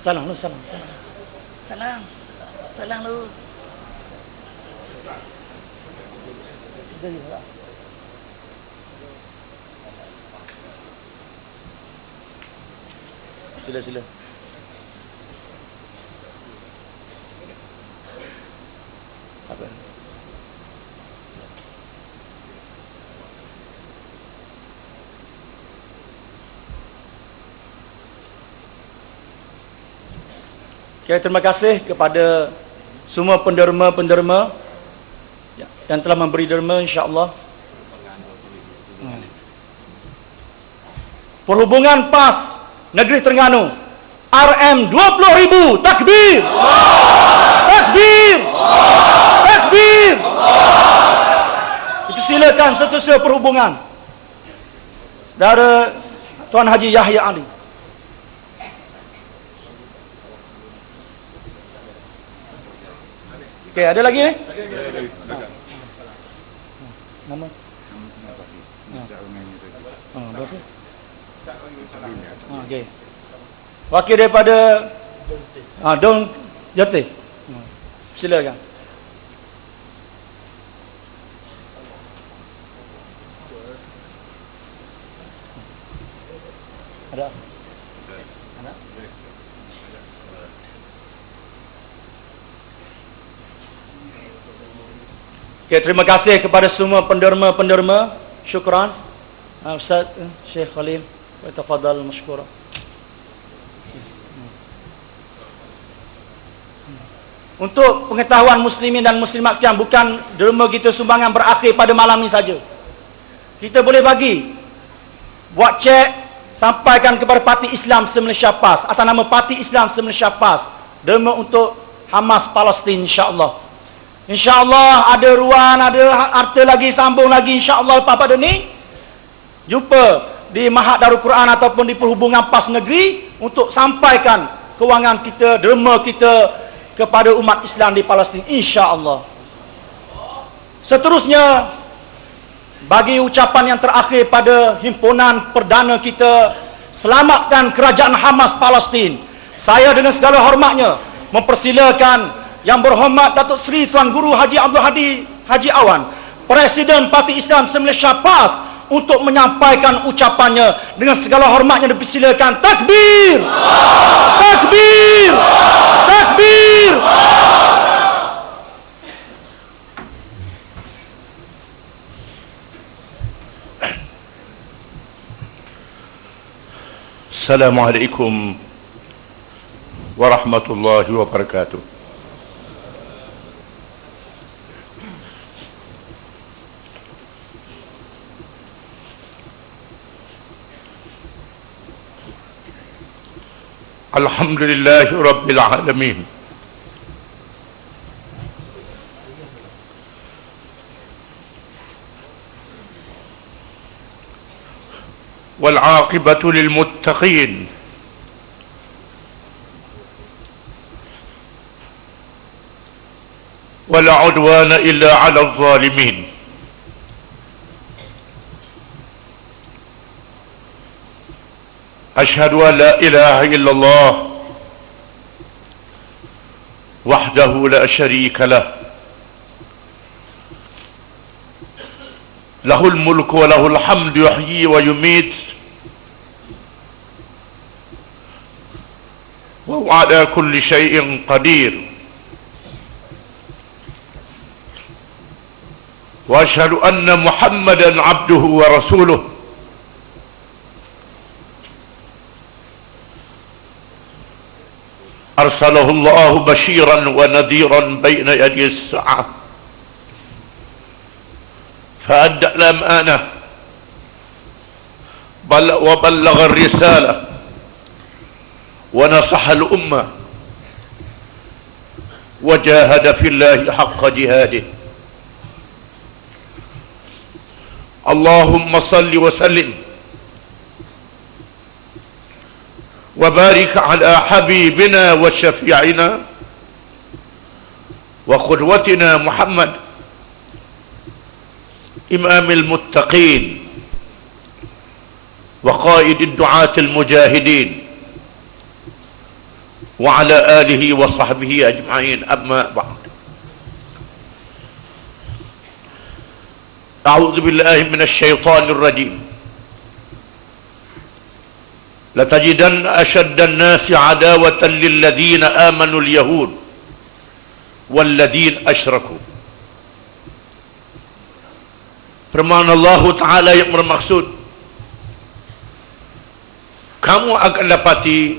Salam lu, salam. Salam. Salam lu. Sila. Apa? Okay, terima kasih kepada semua penderma yang telah memberi derma, insya-Allah. Perhubungan PAS Negeri Terengganu RM 20,000. Takbir. Takbir. Takbir. Silakan Setiausaha Perhubungan Saudara Tuan Haji Yahya Ali. Okey, ada lagi ni? Nama? Berapa? Okey. Wakil daripada Dong Jati. Silakan. Ada? Okay, terima kasih kepada semua penderma. Syukran. Ustaz Syekh Khalil, tafadhal mashkura. Untuk pengetahuan muslimin dan muslimat sekalian, bukan derma kita sumbangan berakhir pada malam ini saja. Kita boleh bagi, buat cek, sampaikan kepada Parti Islam se-Malaysia PAS atas nama Parti Islam se-Malaysia PAS, derma untuk Hamas Palestin, insya-Allah. InsyaAllah ada ruang, ada harta lagi, sambung lagi, insyaAllah pada ni jumpa di Mahat Darul Quran ataupun di Perhubungan PAS Negeri untuk sampaikan kewangan kita, derma kita kepada umat Islam di Palestin, insyaAllah. Seterusnya, bagi ucapan yang terakhir pada himpunan perdana kita, selamatkan kerajaan Hamas Palestin, saya dengan segala hormatnya mempersilakan Yang Berhormat Datuk Seri Tuan Guru Haji Abdul Hadi Haji Awan, Presiden Parti Islam se-Malaysia PAS, untuk menyampaikan ucapannya. Dengan segala hormatnya dipersilakan. Takbir! Takbir! Takbir! Assalamualaikum warahmatullahi wabarakatuh. Alhamdulillahi Rabbil Alamin. والعاقبة للمتقين ولا عدوان إلا على الظالمين. أشهد أن لا إله إلا الله وحده لا شريك له، له الملك وله الحمد يحيي ويميت وهو على كل شيء قدير. وأشهد أن محمدا عبده ورسوله أرسله الله بشيرا ونذيرا بين يدي الساعة، فأدى الأمانة وبلغ الرسالة ونصح الأمة وجاهد في الله حق جهاده. اللهم صل وسلم وبارك على حبيبنا وشفيعنا وقدوتنا محمد إمام المتقين وقائد الدعاة المجاهدين، وعلى آله وصحبه أجمعين أما بعد أعوذ بالله من الشيطان الرجيم لتجدن أشد الناس عداوة للذين آمنوا اليهود والذين أشركوا. Firman Allah Ta'ala yang bermaksud, kamu akan dapati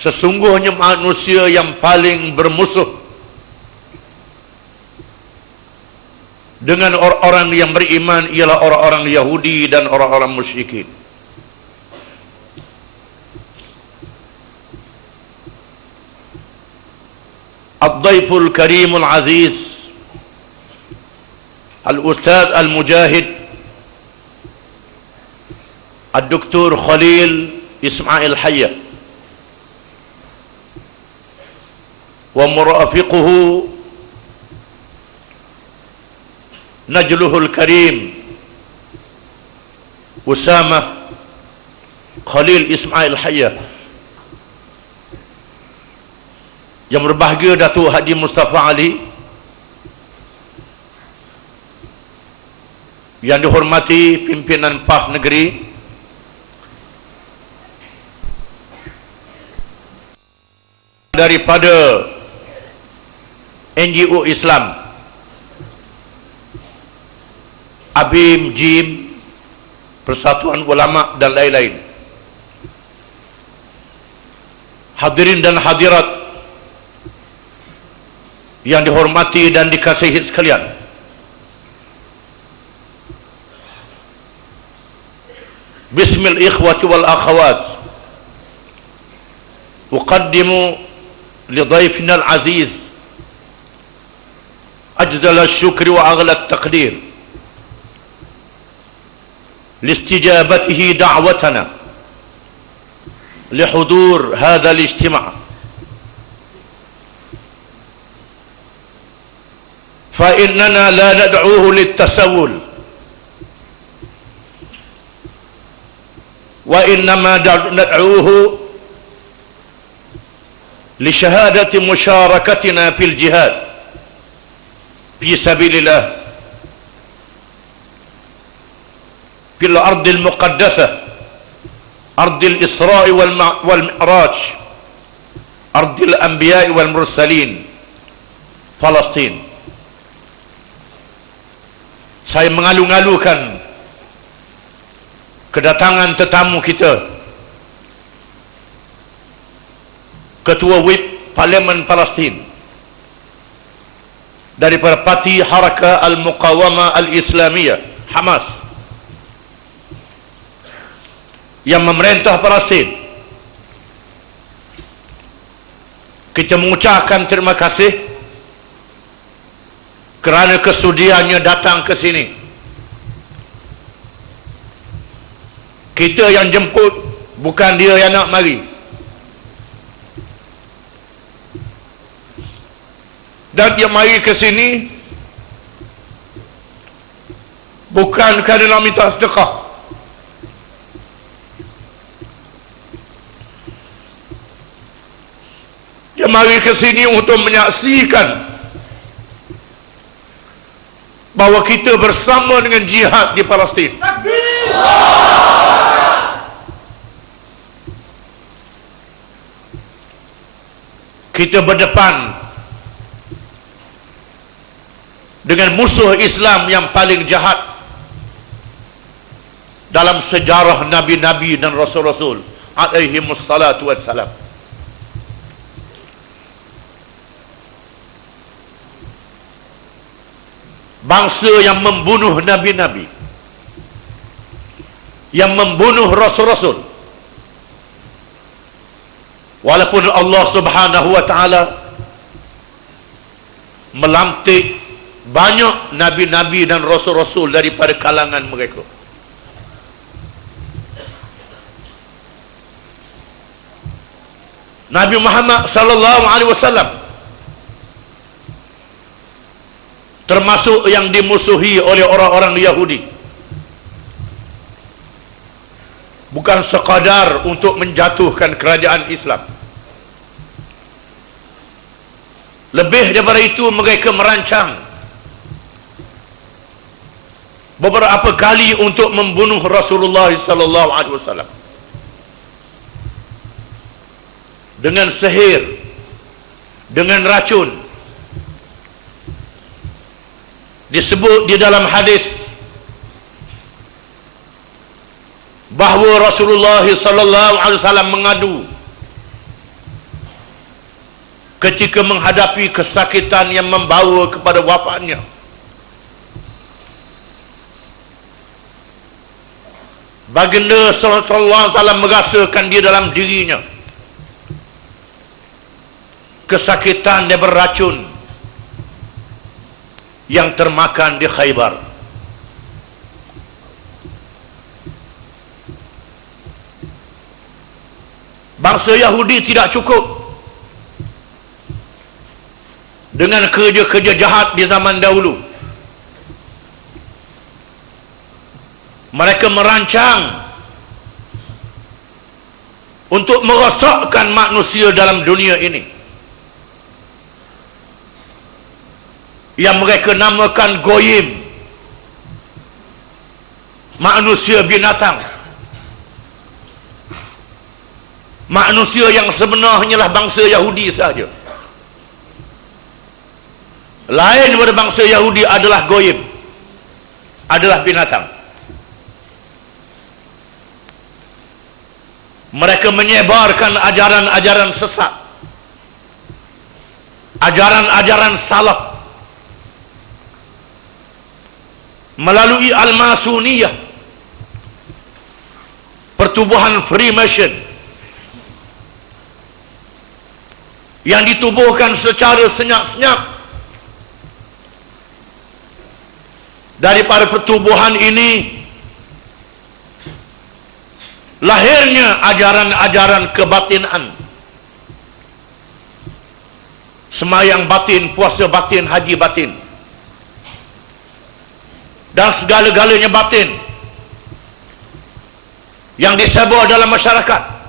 sesungguhnya manusia yang paling bermusuh dengan orang-orang yang beriman ialah orang-orang Yahudi dan orang-orang musyrikin. Ad-Daiful Karimul Aziz Al-Ustaz Al-Mujahid Ad-Doktor Khalil Ismail Hayya wa murafiquhu Najluhul Karim Usama Khalil Ismail Hayya, yang berbahagia Datuk Haji Mustafa Ali, yang dihormati pimpinan PAS Negeri, daripada NGO Islam, ABIM, JIM, Persatuan Ulama dan lain-lain. Hadirin dan hadirat yang dihormati dan dikasihi sekalian, Bismil ikhwati wal akhawat, uqaddimu li dhaifina al-aziz أجزل الشكر وأغلى التقدير لاستجابته دعوتنا لحضور هذا الاجتماع. فإننا لا ندعوه للتسول، وإنما ندعوه لشهادة مشاركتنا في الجهاد في سبيل الله في الأرض المقدسة، أرض الإسراء والمعراج، أرض الأنبياء والمرسلين، فلسطين. Saya mengalu-ngalukan kedatangan tetamu kita, Ketua WIP Parlimen Palestin daripada Parti Harakah Al-Muqawamah Al-Islamiyah, Hamas, yang memerintah Palestin. Kita mengucapkan terima kasih kerana kesudiannya datang ke sini. Kita yang jemput, bukan dia yang nak mari. Dan dia mari ke sini bukan kerana nak minta sedekah. Dia mari ke sini untuk menyaksikan bahawa kita bersama dengan jihad di Palestin. Kita berdepan dengan musuh Islam yang paling jahat dalam sejarah Nabi-Nabi dan Rasul-Rasul alaihimus salatu wassalam. Bangsa yang membunuh Nabi-Nabi, yang membunuh Rasul-Rasul, walaupun Allah Subhanahu wa ta'ala melantik banyak Nabi-Nabi dan Rasul-Rasul daripada kalangan mereka. Nabi Muhammad sallallahu alaihi wasallam termasuk yang dimusuhi oleh orang-orang Yahudi, bukan sekadar untuk menjatuhkan kerajaan Islam, Lebih daripada itu, mereka merancang beberapa kali untuk membunuh Rasulullah sallallahu alaihi wasallam dengan sihir, dengan racun. Disebut di dalam hadis bahawa Rasulullah sallallahu alaihi wasallam mengadu ketika menghadapi kesakitan yang membawa kepada wafatnya. Baginda sallallahu alaihi wasallam merasakan di dalam dirinya kesakitan dan beracun yang termakan di Khaybar. Bangsa Yahudi tidak cukup dengan kerja-kerja jahat di zaman dahulu. Mereka merancang untuk merosakkan manusia dalam dunia ini, yang mereka namakan goyim, manusia binatang, manusia yang sebenarnya lah bangsa Yahudi sahaja. Lain daripada bangsa Yahudi adalah goyim, adalah binatang. Mereka menyebarkan ajaran-ajaran sesat, ajaran-ajaran salah melalui Al-Masuniyah, pertubuhan Freemason yang ditubuhkan secara senyap-senyap. Daripada pertubuhan ini lahirnya ajaran-ajaran kebatinan, semayang batin, puasa batin, haji batin, dan segala-galanya batin yang disebar dalam masyarakat.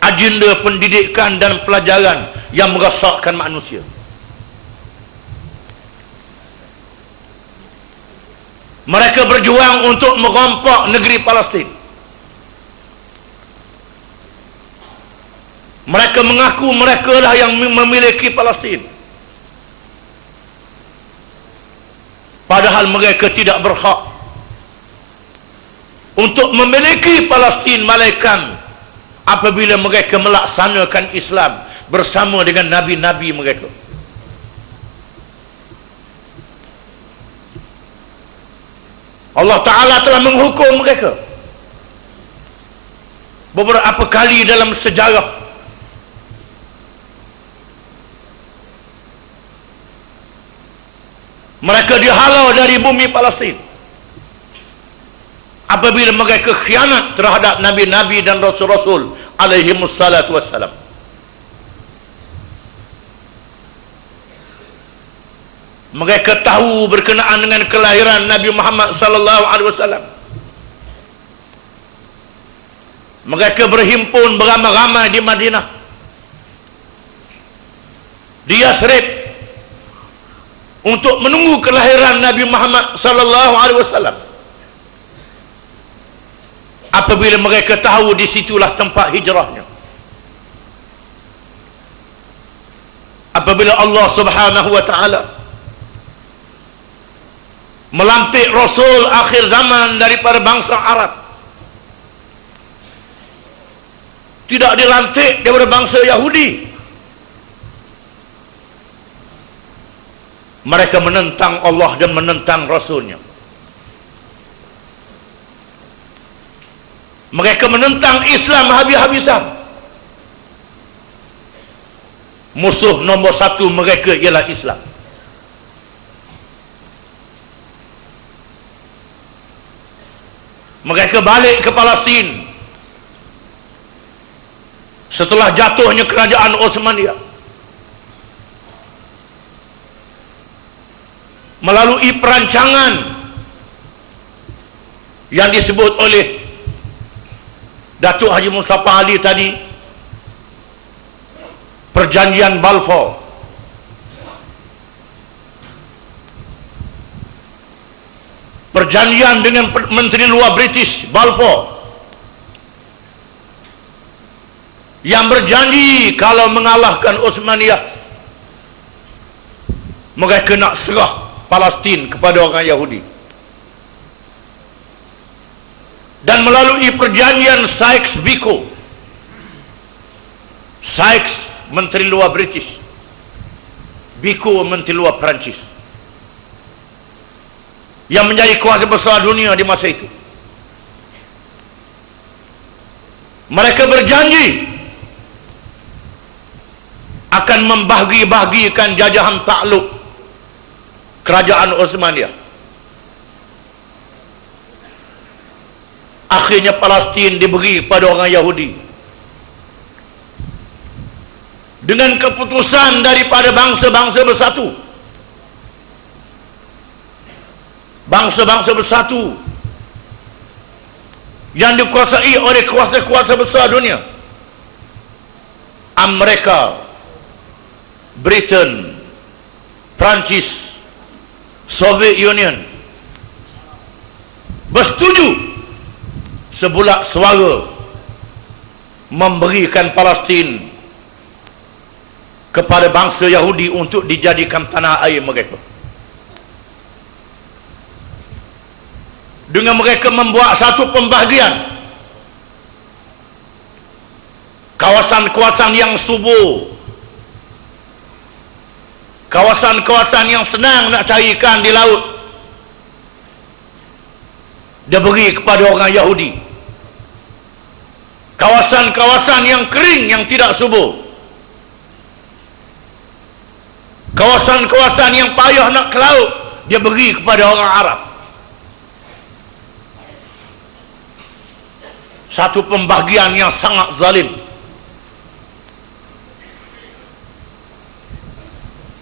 Agenda pendidikan dan pelajaran yang merosakkan manusia. Mereka berjuang untuk merompak negeri Palestin. Mereka mengaku mereka lah yang memiliki Palestin, padahal mereka tidak berhak untuk memiliki Palestin, malaikat apabila mereka melaksanakan Islam bersama dengan nabi-nabi mereka. Allah Ta'ala telah menghukum mereka beberapa kali dalam sejarah. Mereka dihalau dari bumi Palestin apabila mereka khianat terhadap nabi-nabi dan rasul-rasul alaihimussalatu wassalam. Mereka tahu berkenaan dengan kelahiran Nabi Muhammad sallallahu alaihi wasallam. Mereka berhimpun beramai-ramai di Madinah, di Yathrib, untuk menunggu kelahiran Nabi Muhammad sallallahu alaihi wasallam. Apabila mereka tahu di situlah tempat hijrahnya. Apabila Allah Subhanahu wa taala melantik Rasul akhir zaman daripada bangsa Arab, tidak dilantik daripada bangsa Yahudi. Mereka menentang Allah dan menentang Rasulnya. Mereka menentang Islam habis-habisan. Musuh nombor satu mereka ialah Islam. Mereka balik ke Palestin setelah jatuhnya kerajaan Osmania, melalui perancangan yang disebut oleh Datuk Haji Mustafa Ali tadi, Perjanjian Balfour, perjanjian dengan Menteri Luar British Balfour, yang berjanji kalau mengalahkan Osmaniyah mereka nak serah Palestin kepada orang Yahudi. Dan melalui perjanjian Sykes-Picot, Sykes Menteri Luar British, Bicot Menteri Luar Perancis, yang menjadi kuasa besar dunia di masa itu, mereka berjanji akan membahagi-bahagikan jajahan takluk kerajaan Osmaniyah. Akhirnya Palestin diberi kepada orang Yahudi dengan keputusan daripada bangsa-bangsa bersatu. Bangsa-bangsa bersatu yang dikuasai oleh kuasa-kuasa besar dunia, Amerika, Britain, Perancis, Soviet Union, bersetuju sebulat suara memberikan Palestin kepada bangsa Yahudi untuk dijadikan tanah air mereka. Dengan mereka membuat satu pembahagian kawasan-kawasan yang subur, kawasan-kawasan yang senang nak cari ikan di laut, dia beri kepada orang Yahudi. Kawasan-kawasan yang kering, yang tidak subur, kawasan-kawasan yang payah nak ke laut, dia beri kepada orang Arab. Satu pembahagian yang sangat zalim.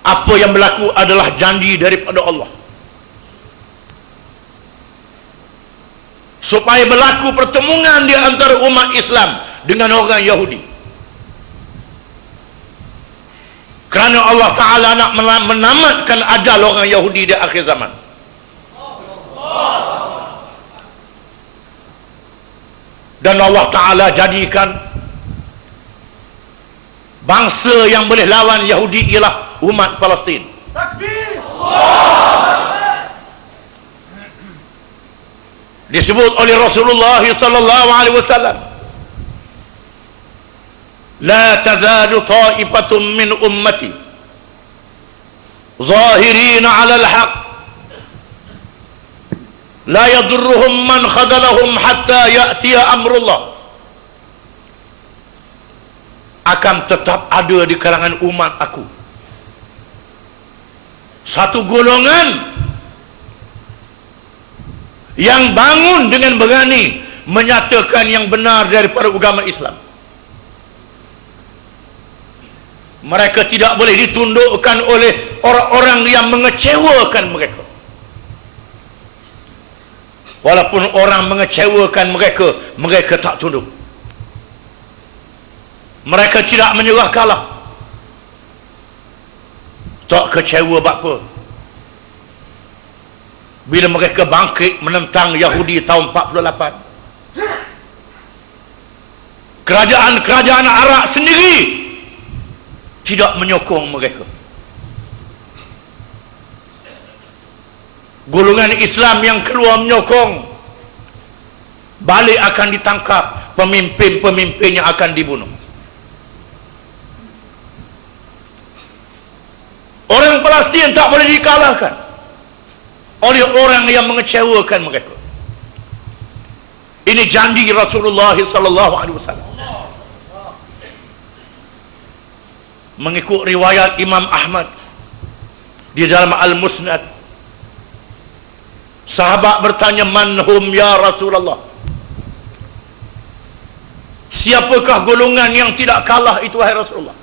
Apa yang berlaku adalah janji daripada Allah supaya berlaku pertemuan di antara umat Islam dengan orang Yahudi. Kerana Allah Ta'ala nak menamatkan ajal orang Yahudi di akhir zaman. Dan Allah Ta'ala jadikan bangsa yang boleh lawan Yahudi ialah umat Palestin. Takbir! Disebut oleh Rasulullah sallallahu alaihi wasallam, la tazalu ta'ifatun min ummati zahirina 'ala al-haq la yadurruhum man khadalahum hatta ya'tiya amrullah. Akan tetap ada di kalangan umat aku satu golongan yang bangun dengan berani menyatakan yang benar daripada agama Islam. Mereka tidak boleh ditundukkan oleh orang-orang yang mengecewakan mereka. Walaupun orang mengecewakan mereka, mereka tak tunduk. Mereka tidak menyerah kalah. Tak kecewa apa. Bila mereka bangkit menentang Yahudi tahun 48, kerajaan-kerajaan Arab sendiri tidak menyokong mereka. Golongan Islam yang keluar menyokong, balik akan ditangkap, pemimpin-pemimpinnya akan dibunuh. Orang Palestin tak boleh dikalahkan oleh orang yang mengecewakan mereka. Ini janji Rasulullah sallallahu alaihi wasallam. Mengikut riwayat Imam Ahmad di dalam Al-Musnad, sahabat bertanya, man hum ya Rasulullah? Siapakah golongan yang tidak kalah itu wahai Rasulullah?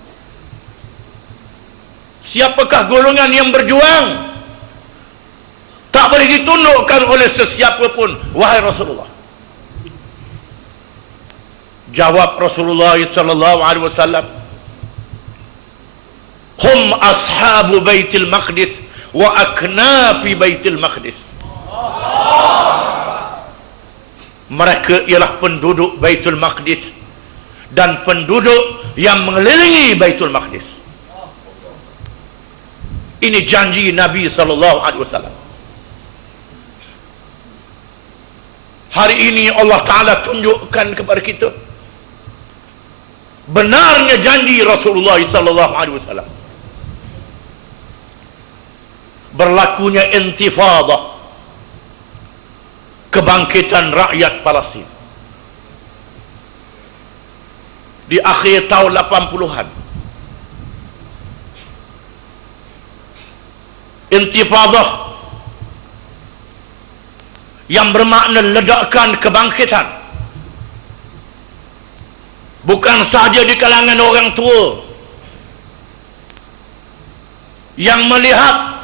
Siapakah golongan yang berjuang tak boleh ditundukkan oleh sesiapa pun wahai Rasulullah? Jawab Rasulullah sallallahu alaihi wasallam, hum ashabu baitil maqdis wa aknafi baitil maqdis. Mereka ialah penduduk Baitul Maqdis dan penduduk yang mengelilingi Baitul Maqdis. Ini janji Nabi SAW. Hari ini Allah Ta'ala tunjukkan kepada kita benarnya janji Rasulullah SAW. Berlakunya intifadah, kebangkitan rakyat Palestin di akhir tahun 80-an. Intifadah yang bermakna ledakan kebangkitan, bukan sahaja di kalangan orang tua yang melihat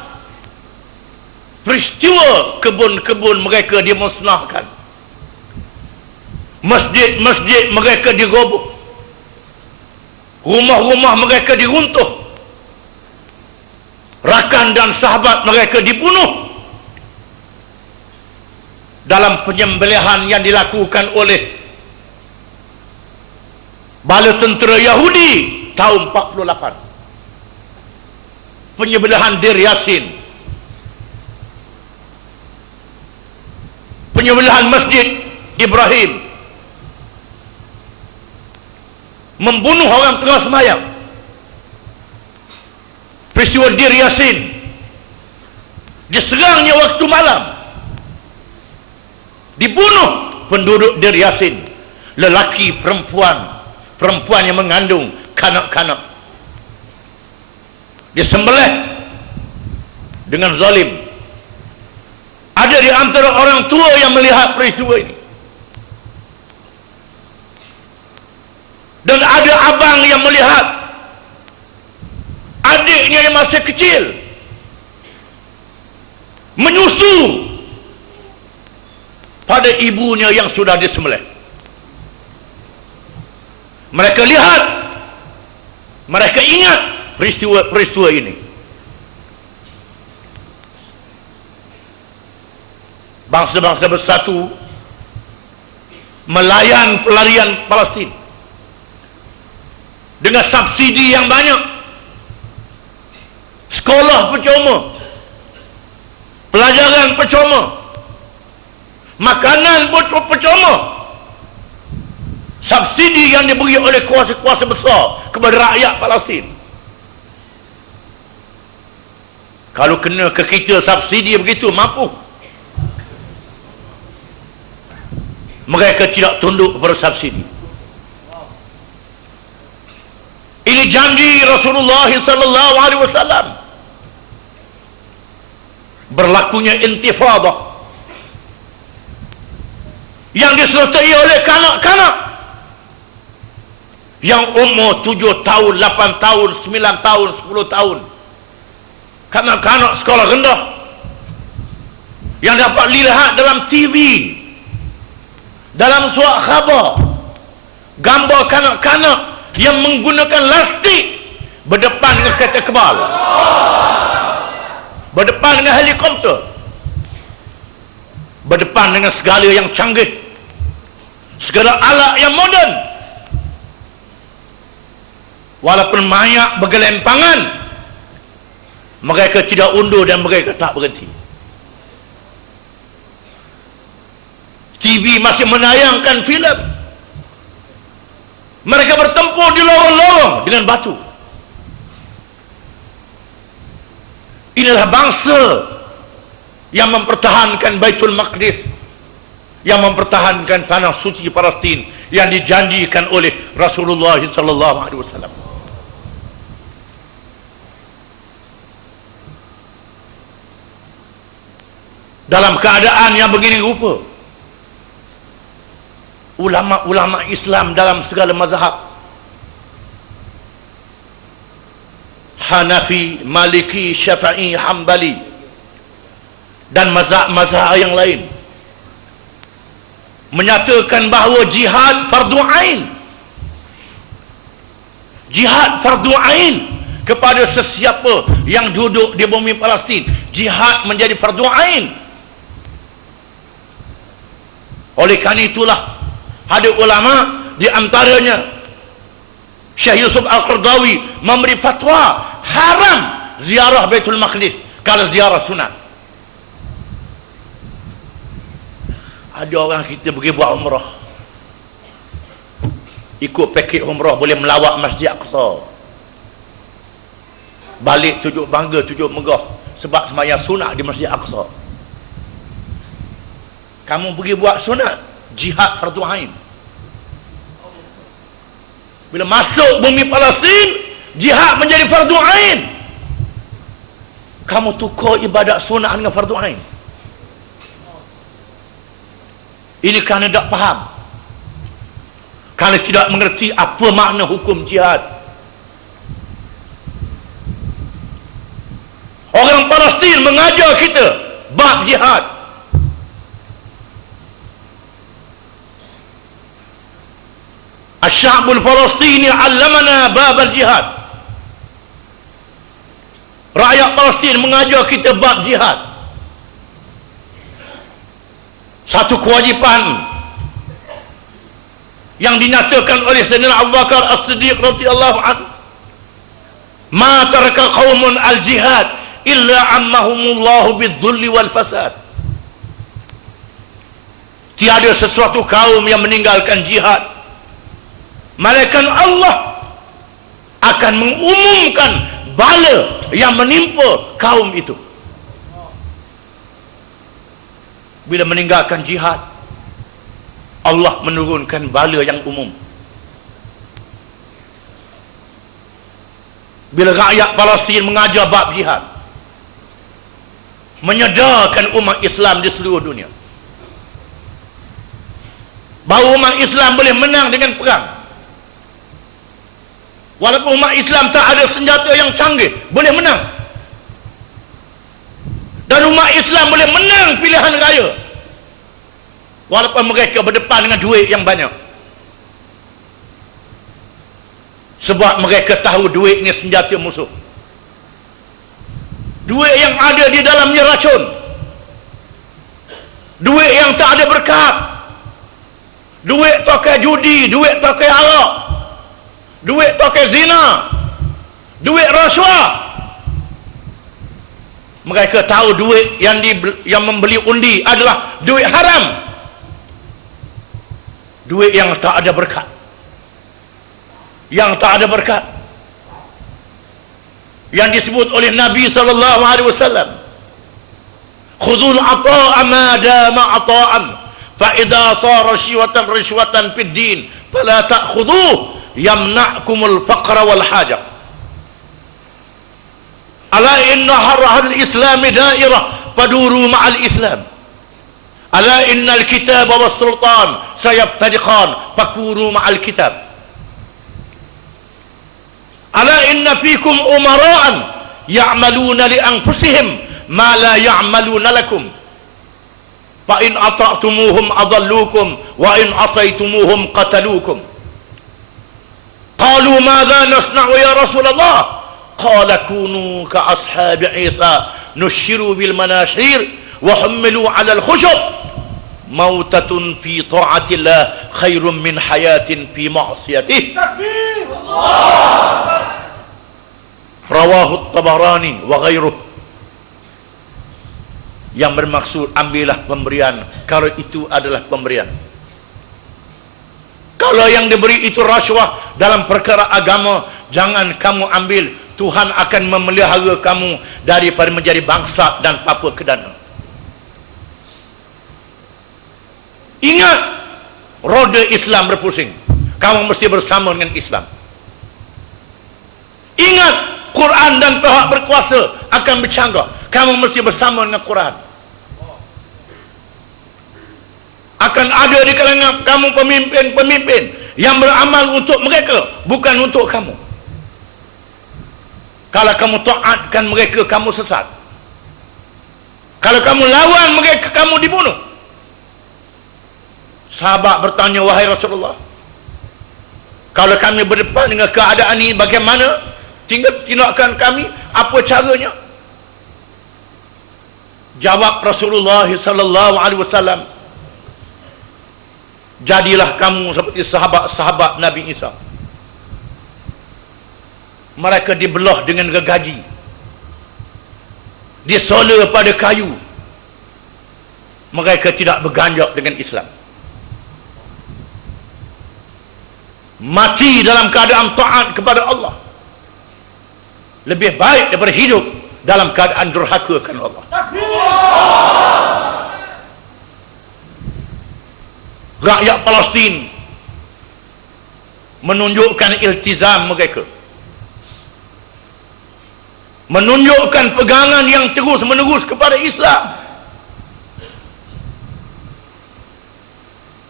peristiwa kebun-kebun mereka dimusnahkan, masjid-masjid mereka diroboh, rumah-rumah mereka diruntuh, rakan dan sahabat mereka dibunuh dalam penyembelihan yang dilakukan oleh bala tentera Yahudi tahun 48. Penyembelihan Dir Yasin, penyembelihan Masjid Ibrahim, membunuh orang tengah sembahyang. Peristiwa Dir Yasin, diserangnya waktu malam, dibunuh penduduk Dir Yasin, lelaki, perempuan yang mengandung kanak-kanak, disembelih dengan zalim. Ada di antara orang tua yang melihat peristiwa ini, dan ada abang yang melihat adiknya yang masih kecil menyusu pada ibunya yang sudah disembelih. Mereka lihat, mereka ingat peristiwa ini. Bangsa-bangsa bersatu melayan pelarian Palestin dengan subsidi yang banyak. Sekolah percuma, pelajaran percuma, makanan percuma. Subsidi yang diberi oleh kuasa-kuasa besar kepada rakyat Palestin. Kalau kena ke kita subsidi begitu, mampu. Mereka tidak tunduk kepada subsidi. Ini janji Rasulullah SAW. Berlakunya intifadah yang disertai oleh kanak-kanak yang umur 7 tahun, 8 tahun, 9 tahun, 10 tahun. Kanak-kanak sekolah rendah yang dapat dilihat dalam TV, dalam surat khabar, gambar kanak-kanak yang menggunakan lastik berdepan dengan kereta kebal, berdepan dengan helikopter, berdepan dengan segala yang canggih, segala alat yang moden. Walaupun banyak bergelempangan, mereka tidak undur dan mereka tak berhenti. TV masih menayangkan filem. Mereka bertempur di lorong-lorong dengan batu. Inilah bangsa yang mempertahankan Baitul Maqdis, yang mempertahankan tanah suci Palestin yang dijanjikan oleh Rasulullah SAW. Dalam keadaan yang begini rupa, ulama-ulama Islam dalam segala mazhab, Hanafi, Maliki, Syafi'i, Hambali, dan mazhab-mazhab yang lain, menyatakan bahawa jihad fardu ain. Jihad fardu ain kepada sesiapa yang duduk di bumi Palestin. Jihad menjadi fardu ain. Oleh kerana itulah ada ulama, di antaranya Syekh Yusuf Al-Qardawi, memberi fatwa haram ziarah Baitul Maqdis kalau ziarah sunat. Ada orang kita pergi buat umrah, ikut pakej umrah, boleh melawat Masjid Aqsa, balik tujuh bangga, tujuh megah sebab sembahyang sunat di Masjid Aqsa. Kamu pergi buat sunat, jihad fardu ain. Bila masuk bumi Palestin, jihad menjadi fardu ain. Kamu tukar ibadat sunat dengan fardu ain. Ini kerana tak faham, kerana tidak mengerti apa makna hukum jihad. Orang Palestin mengajar kita bab jihad. Asy'abul Palestini 'allamana bab al-jihad. Rakyat Palestin mengajar kita bab jihad. Satu kewajipan yang dinyatakan oleh Sayyidina Abu Bakar As-Siddiq radhiyallahu anhu, ma taraka qaumun al-jihad illa ammahumullahu bidh-dhulli wal fasad. Tiada sesuatu kaum yang meninggalkan jihad, malaikat Allah akan mengumumkan bala yang menimpa kaum itu. Bila meninggalkan jihad, Allah menurunkan bala yang umum. Bila rakyat Palestin mengajar bab jihad, menyedarkan umat Islam di seluruh dunia bahawa umat Islam boleh menang dengan perang. Walaupun umat Islam tak ada senjata yang canggih, boleh menang. Dan umat Islam boleh menang pilihan raya walaupun mereka berdepan dengan duit yang banyak, sebab mereka tahu duit ni senjata musuh. Duit yang ada di dalamnya racun, duit yang tak ada berkat, duit tokai judi, duit tokai arak, duit tokai zina, duit rasuah. Mereka tahu duit yang membeli undi adalah duit haram, duit yang tak ada berkat, yang tak ada berkat, yang disebut oleh Nabi sallallahu alaihi wasallam, khudul ata'a ma dama ata'an fa idza sara rishwatan fid din fala ta'khudhuhu yamna'kumul faqra wal haja. Ala inna harrahal islami dairah faduru ma'al islam. Ala innal kitab was sultan sayabtadiqan fakuru ma'al kitab. Ala inna fikum umara'an ya'maluna li anfusihim ma la ya'maluna lakum. Fa in ata'tumuhum adallukum wa in asaitumuhum qatalukum. Qalu madza nasna'u ya Rasulullah? Qala kunu ka ashabi Isa nushiru bil manashir wa hummilu 'ala al khushub mautatun fi ta'atillah khairun min hayatin fi ma'siyatih. Takbir. Allah. Rawahu Tabarani wa ghairuh. Yang bermaksud ambillah pemberian kalau itu adalah pemberian. Kalau yang diberi itu rasuah dalam perkara agama, jangan kamu ambil. Tuhan akan memelihara kamu daripada menjadi bangsa dan papa kedana. Ingat, roda Islam berpusing, kamu mesti bersama dengan Islam. Ingat, Quran dan pihak berkuasa akan bercanggah, kamu mesti bersama dengan Quran. Akan ada di kalangan kamu pemimpin-pemimpin yang beramal untuk mereka, bukan untuk kamu. Kalau kamu taatkan mereka, kamu sesat. Kalau kamu lawan mereka, kamu dibunuh. Sahabat bertanya, wahai Rasulullah, kalau kami berdepan dengan keadaan ini, bagaimana? tinggal tindakan kami, apa caranya? Jawab Rasulullah sallallahu alaihi wasallam, jadilah kamu seperti sahabat-sahabat Nabi Isa. Mereka dibelah dengan gergaji, disola pada kayu. Mereka tidak berganjak dengan Islam. Mati dalam keadaan taat kepada Allah lebih baik daripada hidup dalam keadaan durhaka kepada Allah. Rakyat Palestin menunjukkan iltizam mereka, menunjukkan pegangan yang terus menerus kepada Islam.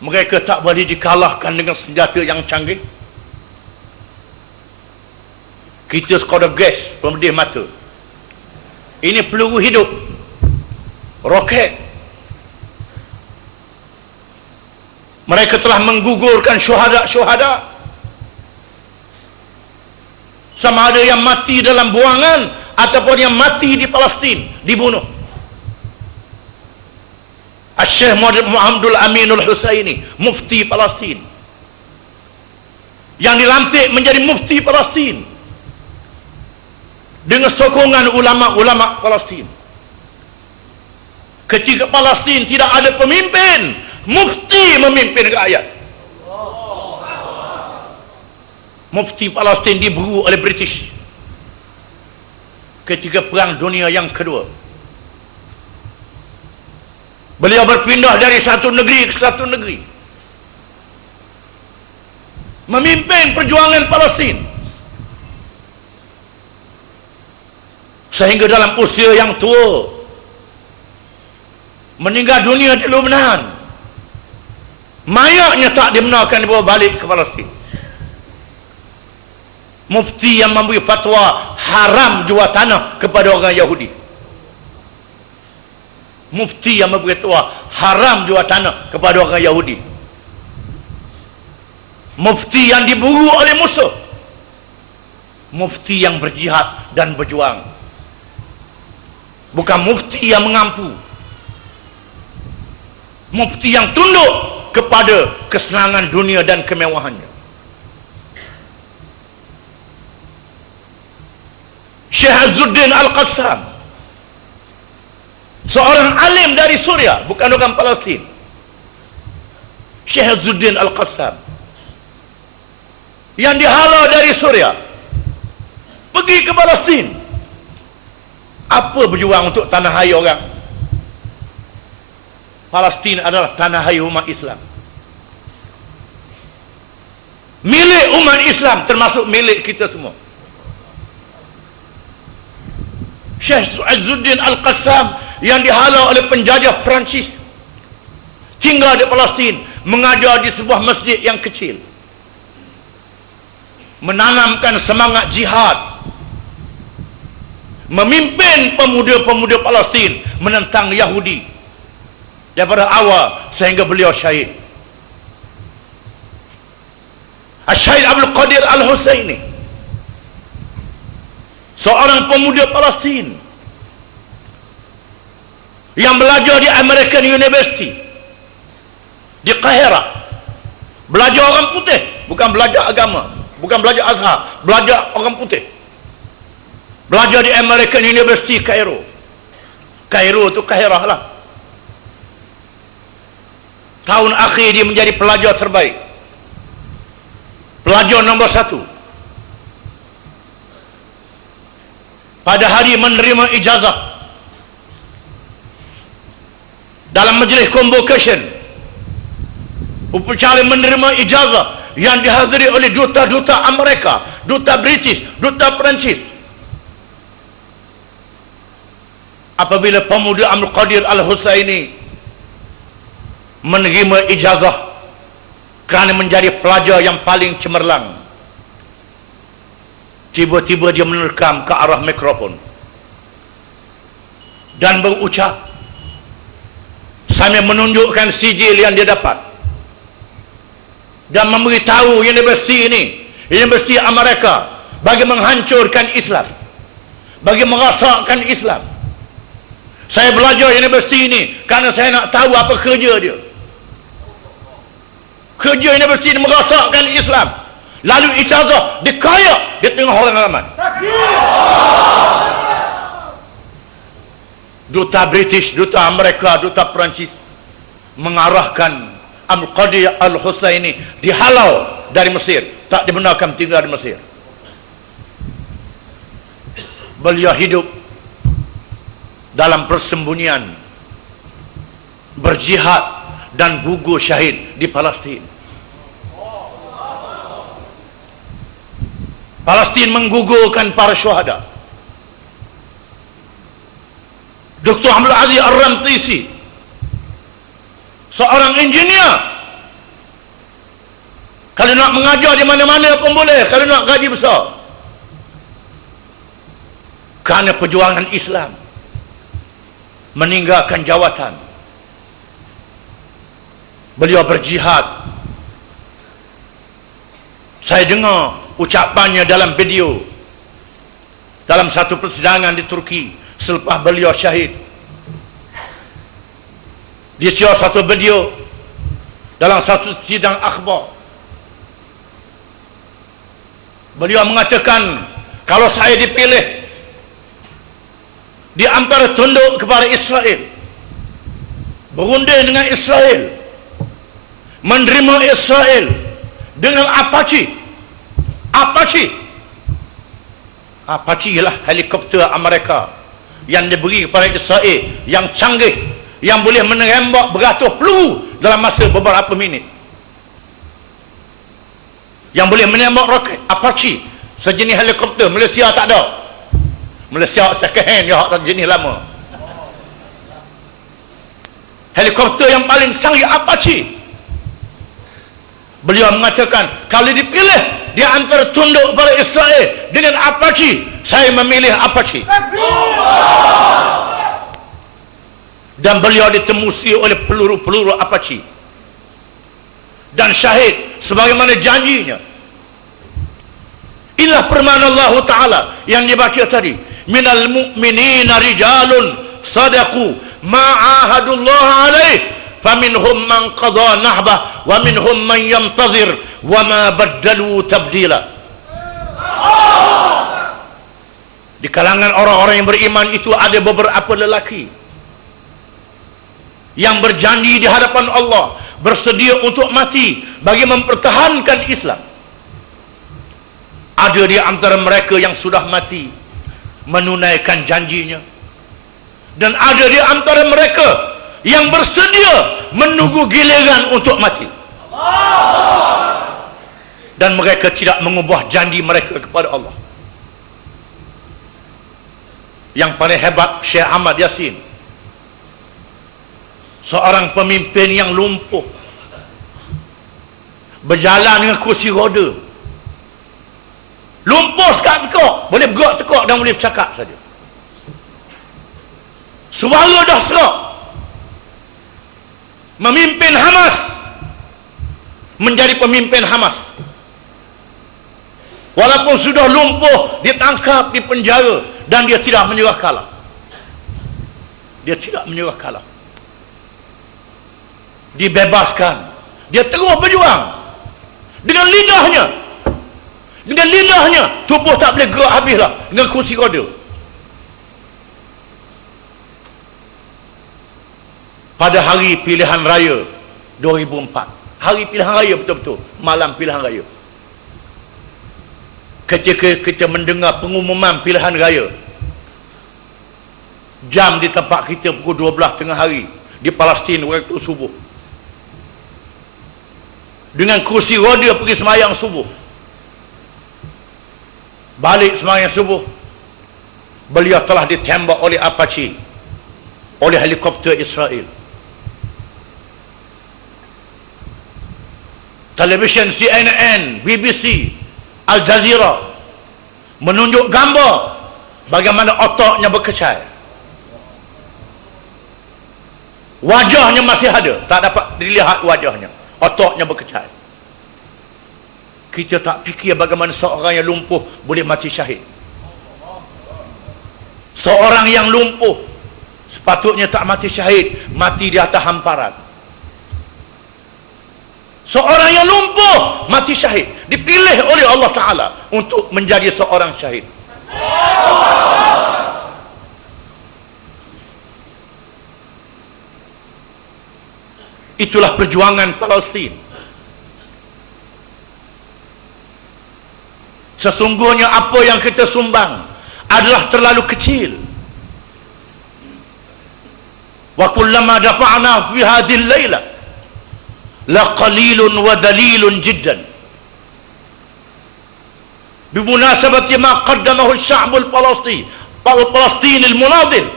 Mereka tak boleh dikalahkan dengan senjata yang canggih. Kita sekadar gas pemedih mata. Ini peluru hidup, roket. Mereka telah menggugurkan syuhada-syuhada. Sama ada yang mati dalam buangan ataupun yang mati di Palestin, dibunuh. Syekh Muhammadul Aminul Husaini, mufti Palestin, yang dilantik menjadi mufti Palestin dengan sokongan ulama-ulama Palestin. Ketika Palestin tidak ada pemimpin, mufti memimpin rakyat. Mufti Palestin diburu oleh British ketika Perang Dunia yang Kedua. Beliau berpindah dari satu negeri ke satu negeri, memimpin perjuangan Palestin, sehingga dalam usia yang tua meninggal dunia di Lebanon. Mayatnya tak dibenarkan dibawa balik ke Palestin. Mufti yang memberi fatwa haram jual tanah kepada orang Yahudi. Mufti yang memberi fatwa haram jual tanah kepada orang Yahudi. Mufti yang diburu oleh musuh. Mufti yang berjihad dan berjuang. Bukan mufti yang mengampu. Mufti yang tunduk kepada kesenangan dunia dan kemewahannya. Syekh Izzuddin Al-Qassam, seorang alim dari Suria, bukan orang Palestin. Syekh Izzuddin Al-Qassam yang dihalau dari Suria pergi ke Palestin. Apa berjuang untuk tanah air orang? Palestin adalah tanah air umat Islam, milik umat Islam, termasuk milik kita semua. Syekh Izzuddin Al-Qassam yang dihalau oleh penjajah Perancis tinggal di Palestin, mengajar di sebuah masjid yang kecil, menanamkan semangat jihad, memimpin pemuda-pemuda Palestin menentang Yahudi daripada awal sehingga beliau syahid. Syahid Abdul Qadir Al-Husaini, seorang pemuda Palestin yang belajar di American University di Kahira, belajar orang putih, bukan belajar agama, bukan belajar Azhar, belajar orang putih, belajar di American University Kairo. Kairo itu Kahira lah. Tahun akhir dia menjadi pelajar terbaik, pelajar nombor 1. Pada hari menerima ijazah dalam majlis convocation, upacara menerima ijazah yang dihadiri oleh duta-duta Amerika, duta British, duta Perancis. Apabila pemuda Abdul Qadir Al-Husaini menerima ijazah kerana menjadi pelajar yang paling cemerlang, tiba-tiba dia menerkam ke arah mikrofon dan berucap sambil menunjukkan sijil yang dia dapat dan memberitahu universiti ini, Universiti Amerika, bagi menghancurkan Islam, bagi merosakkan Islam. Saya belajar universiti ini kerana saya nak tahu apa kerja dia. Kerja universiti ini merosakkan Islam. Lalu ijazah dikayak di tengah orang ramai. Duta British, duta Amerika, duta Perancis mengarahkan Al-Qadi Al-Husaini dihalau dari Mesir, tak dibenarkan tinggal di Mesir. Beliau hidup dalam persembunyian, berjihad dan gugur syahid di Palestin. Palestin menggugurkan para syuhada. Dr. Abdul Aziz Ar-Rantisi, seorang engineer, kalau nak mengajar di mana-mana pun boleh, kalau nak gaji besar. Kerana perjuangan Islam, meninggalkan jawatan, beliau berjihad. Saya dengar ucapannya dalam video dalam satu persidangan di Turki selepas beliau syahid. Dia share satu video dalam satu sidang akhbar. Beliau mengatakan, kalau saya dipilih di antara tunduk kepada Israel, berunding dengan Israel, menerima Israel dengan Apache ialah helikopter Amerika yang diberi kepada Israel, yang canggih, yang boleh menembak beratus peluru dalam masa beberapa minit, yang boleh menembak roket. Apache sejenis helikopter Malaysia tak ada. Malaysia second hand, dia tak jenis lama. Helikopter yang paling canggih Apache. Beliau mengatakan, kalau dipilih di antara tunduk pada Israel dengan Apache, saya memilih Apache. Dan beliau ditemusi oleh peluru-peluru Apache dan syahid sebagaimana janjinya. Inilah firman Allah Ta'ala yang dibaca tadi, minal mu'minina rijalun sadaqu ma'ahadullah alaih faminhum man qadha nahbah wa minhum man yantazir wa ma baddalu tabdila. Di kalangan orang-orang yang beriman itu ada beberapa lelaki yang berjanji di hadapan Allah, bersedia untuk mati bagi mempertahankan Islam. Ada di antara mereka yang sudah mati menunaikan janjinya, dan ada di antara mereka yang bersedia menunggu giliran untuk mati, dan mereka tidak mengubah janji mereka kepada Allah. Yang paling hebat Syekh Ahmad Yasin, seorang pemimpin yang lumpuh, berjalan dengan kursi roda, lumpuh sekat tekak, boleh bergerak tekak dan boleh bercakap saja, suara dah serak, memimpin Hamas, menjadi pemimpin Hamas, walaupun sudah lumpuh, ditangkap, dipenjara, dan dia tidak menyerah kalah. Dia tidak menyerah kalah, dibebaskan, dia terus berjuang dengan lidahnya. Dengan lidahnya, tubuh tak boleh gerak habislah dengan kursi roda. Pada hari pilihan raya 2004, hari pilihan raya betul-betul, malam pilihan raya, ketika kita mendengar pengumuman pilihan raya, jam di tempat kita pukul 12 tengah hari di Palestin waktu subuh, dengan kursi roda pergi semayang subuh, balik semayang subuh, beliau telah ditembak oleh Apache, oleh helikopter Israel. Televisyen CNN, BBC, Al Jazeera menunjuk gambar bagaimana otaknya berkecai. Wajahnya masih ada, tak dapat dilihat wajahnya, otaknya berkecai. Kita tak fikir bagaimana seorang yang lumpuh boleh mati syahid. Seorang yang lumpuh sepatutnya tak mati syahid, mati di atas hamparan. Seorang yang lumpuh mati syahid, dipilih oleh Allah Ta'ala untuk menjadi seorang syahid. Itulah perjuangan Palestin. Sesungguhnya apa yang kita sumbang adalah terlalu kecil. Wa kullama dafa'na fi hadhihi al-laila la qalilun wa dalilun jiddan. Bimunasabati ma qaddamahu al-sha'b al-Palestini al-munadil.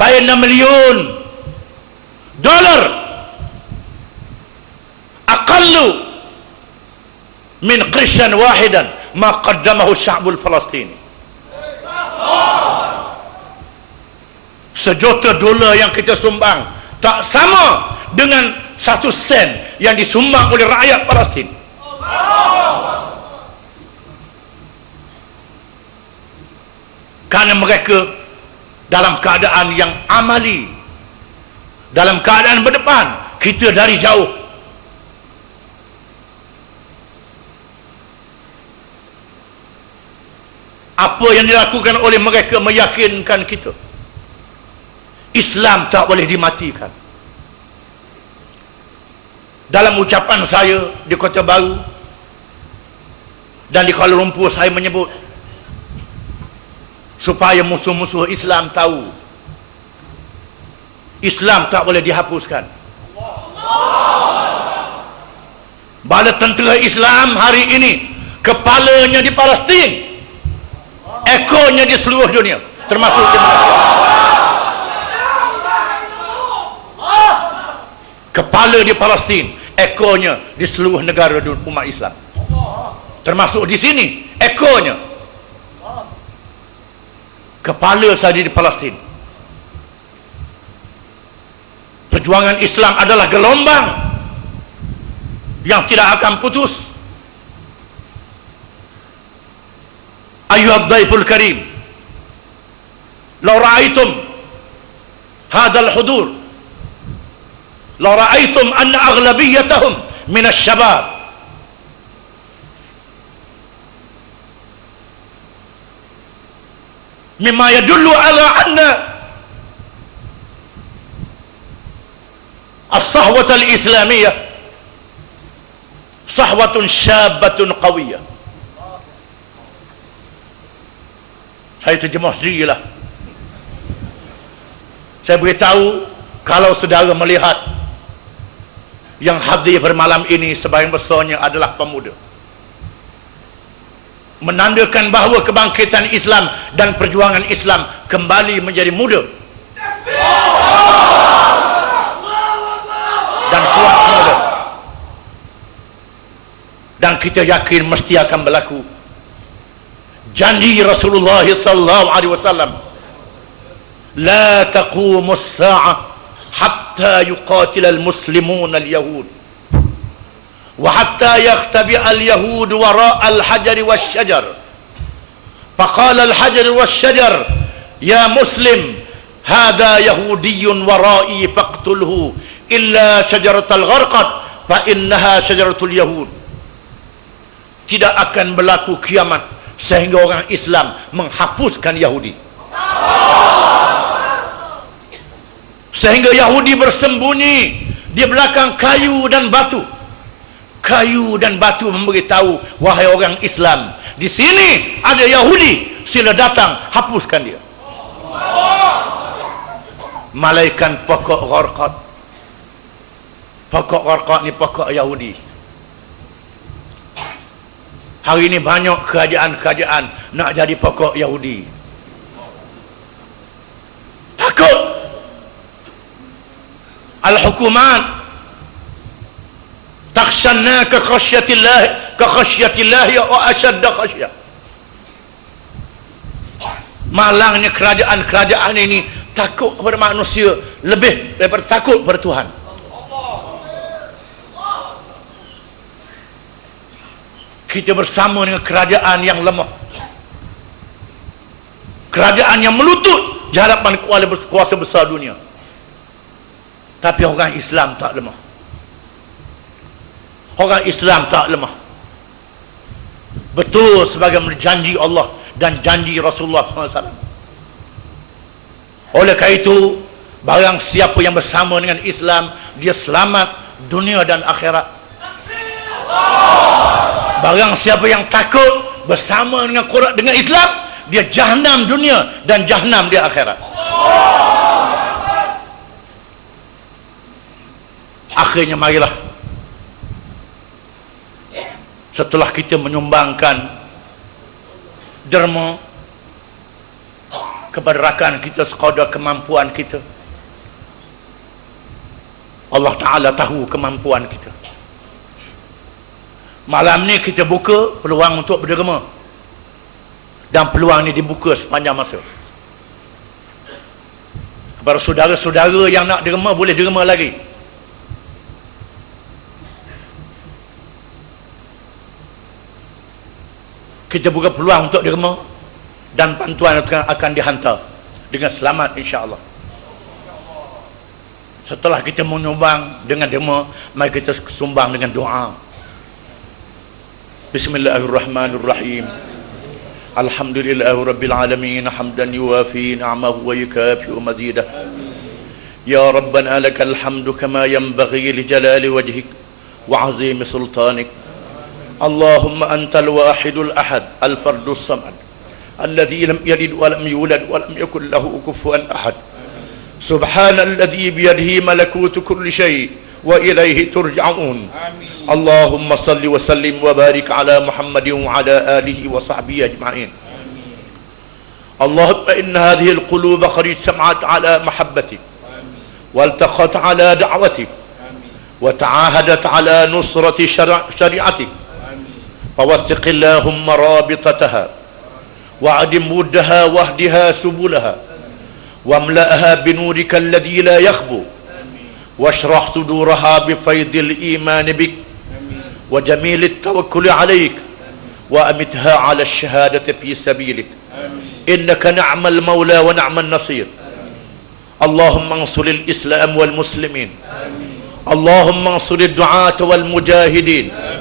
$6 million أقل من قرشا واحدا ما قدمه الشعب الفلسطيني. $1 yang kita sumbang tak sama dengan 1 sen yang disumbang oleh rakyat Palestin. Karena mereka dalam keadaan yang amali, dalam keadaan berdepan, kita dari jauh. Apa yang dilakukan oleh mereka meyakinkan kita Islam tak boleh dimatikan. Dalam ucapan saya di Kota Baru dan di Kuala Lumpur, saya menyebut supaya musuh-musuh Islam tahu Islam tak boleh dihapuskan. Bala tentera Islam hari ini kepalanya di Palestin, ekornya di seluruh dunia, termasuk di Malaysia. Kepala di Palestin, ekornya di seluruh negara umat Islam, termasuk di sini ekornya. Kepala saja di Palestin. Perjuangan Islam adalah gelombang yang tidak akan putus. Ayuhad dhaiful karim, law ra'aitum hadal hudur, law ra'aitum anna aghlabiyatahum min asy-syabab mimma yadullu ala anna as-sahwata al-islamiyah sahwatun syabatun qawiyah. Saya terjemah sendirilah. Saya beritahu, kalau saudara melihat yang hadir bermalam ini sebahagian besarnya adalah pemuda, menandakan bahawa kebangkitan Islam dan perjuangan Islam kembali menjadi muda dan kuat semula. Dan kita yakin mesti akan berlaku janji Rasulullah sallallahu alaihi wasallam, la taqumu as-sa'ah hatta yuqatil al-muslimun al-yahud wa hatta yakhtabi al-yahud wara' al-hajar wash-shajar. Faqala al-hajar wash-shajar ya muslim hadha yahudiyyun wara'i faqtulhu illa syajaratal gharqad fa innaha syajaratul yahud. Tidak akan berlaku kiamat sehingga orang Islam menghapuskan Yahudi, sehingga Yahudi bersembunyi di belakang kayu dan batu. Kayu dan batu memberitahu, wahai orang Islam, di sini ada Yahudi, sila datang hapuskan dia. Malaikat pokok gharqad. Pokok gharqad ni pokok Yahudi. Hari ini banyak kerajaan-kerajaan nak jadi pokok Yahudi. Takut. Al-hukumat takhshanna ka khasyatillah wa ashadda khasyah. Malangnya kerajaan-kerajaan ini takut kepada manusia lebih daripada takut kepada Tuhan. kita bersama dengan kerajaan yang lemah, kerajaan yang melutut di hadapan kuasa besar dunia. Tapi orang Islam tak lemah. Orang Islam tak lemah. Betul sebagaimana janji Allah dan janji Rasulullah SAW. Oleh kerana itu, barang siapa yang bersama dengan Islam, dia selamat dunia dan akhirat. Barang siapa yang takut bersama dengan Quran, dengan Islam, dia jahanam dunia dan jahanam di akhirat. Akhirnya marilah, setelah kita menyumbangkan derma kepada rakan kita sekadar kemampuan kita, Allah Ta'ala tahu kemampuan kita. Malam ni kita buka peluang untuk berderma, dan peluang ni dibuka sepanjang masa. Kepada saudara-saudara yang nak derma, boleh derma lagi. Kita buka peluang untuk derma, dan bantuan akan dihantar dengan selamat, insya-Allah. Setelah kita menyumbang dengan derma, mari kita sumbang dengan doa. Bismillahirrahmanirrahim. Alhamdulillahi rabbil alamin, hamdan yuwafi ni'amahu wa yukafi'u mazidah. Ya Rabbana lakal hamdu kama yanbaghi li jalali wajhik wa 'azimi sultanik. Allahumma antal wahidul ahad, al fardus samad, alladhi lam yalid wa lam yulad wa lam yakul lahu kufuwan ahad. Subhanalladzi biyadihi malakutu kulli syai' wa ilaihi turja'un. Allahumma salli wa sallim wa barik ala Muhammadin wa ala alihi wa sahbihi ajma'in. Allahumma inna hadhihi al-qulub qad ijtama'at ala mahabbatik wa altaqat ala da'watik wa ta'ahadat ala nusrati syari'atik. فوثق اللهم رابطتها وعدم ودها واهدها سبلها واملأها بنورك الذي لا يخبو واشرح صدورها بفيض الإيمان بك وجميل التوكل عليك وأمتها على الشهادة في سبيلك إنك نعم المولى ونعم النصير. اللهم انصر الإسلام والمسلمين. اللهم انصر الدعاة والمجاهدين.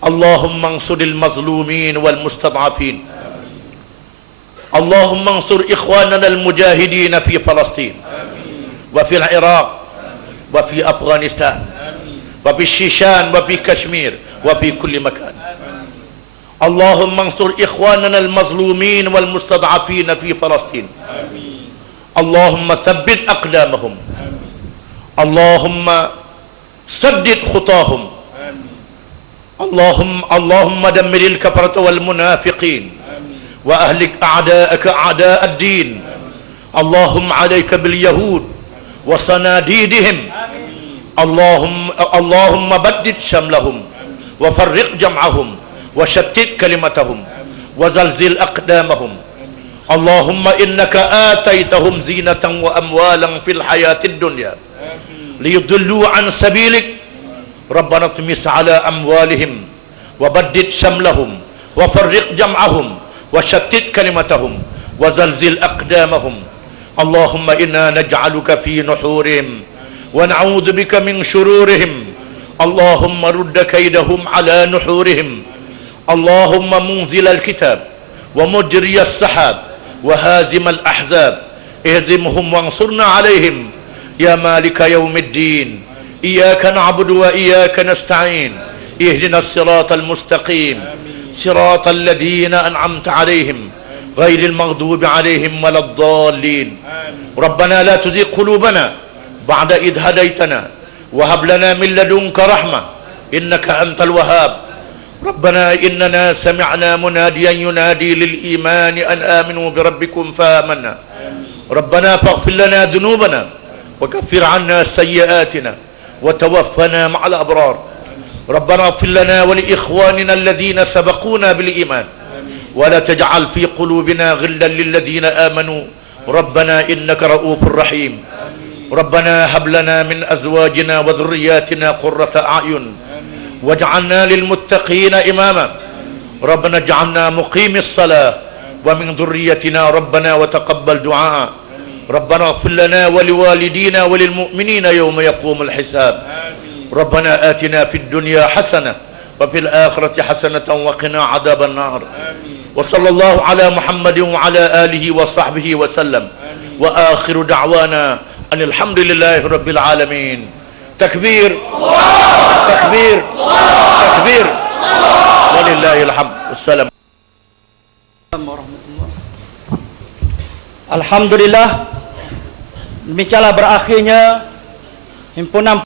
اللهم انصر المظلومين والمستضعفين. اللهم انصر إخواننا المجاهدين في فلسطين وفي العراق وفي أفغانستان وفي الشيشان وفي كشمير وفي كل مكان. اللهم انصر إخواننا المظلومين والمستضعفين في فلسطين. اللهم ثبت أقدامهم. اللهم سدد خطاهم. اللهم دمر الكفرة والمنافقين وأهلك أعداءك أعداء الدين. اللهم عليك باليهود وصناديدهم. اللهم بدد شملهم وفرق جمعهم وشتت كلمتهم وزلزل أقدامهم. اللهم إنك آتيتهم زينة وأموالا في الحياة الدنيا ليضلوا عن سبيلك. ربنا اطمس على أموالهم وبدد شملهم وفرق جمعهم وشتت كلمتهم وزلزل أقدامهم. اللهم إنا نجعلك في نحورهم ونعوذ بك من شرورهم. اللهم رد كيدهم على نحورهم. اللهم منزل الكتاب ومجري السحاب وهازم الأحزاب اهزمهم وانصرنا عليهم يا مالك يوم الدين. إياك نعبد وإياك نستعين. اهدنا الصراط المستقيم صراط الذين أنعمت عليهم غير المغضوب عليهم ولا الضالين. ربنا لا تزغ قلوبنا بعد إذ هديتنا وهب لنا من لدنك رحمة إنك أنت الوهاب. ربنا إننا سمعنا مناديا ينادي للإيمان أن آمنوا بربكم فآمنا. ربنا فاغفر لنا ذنوبنا وكفر عنا سيئاتنا وتوفنا مع الأبرار. ربنا اغفر لنا ولإخواننا الذين سبقونا بالإيمان ولا تجعل في قلوبنا غلا للذين آمنوا ربنا إنك رؤوف رحيم. ربنا هب لنا من أزواجنا وذرياتنا قرة أعين واجعلنا للمتقين إماما. Rabbana ja'alna muqimis salah wa min dhurriyyatina rabbana wa taqabbal du'a. Rabbana ighfir lana wa liwalidina wa lil mu'minina yawma yaqumul hisab. Rabbana atina fid dunya hasanah wa fil akhirati hasanatan wa qina adhaban nar. Wa sallallahu ala Muhammadin wa ala alihi wa sahbihi wa sallam. Wa akhiru da'wana alhamdulillahi rabbil alamin. Takbir, takbir, takbir. Walillahil hamd. Wassalamu. Alhamdulillah, demikianlah berakhirnya himpunan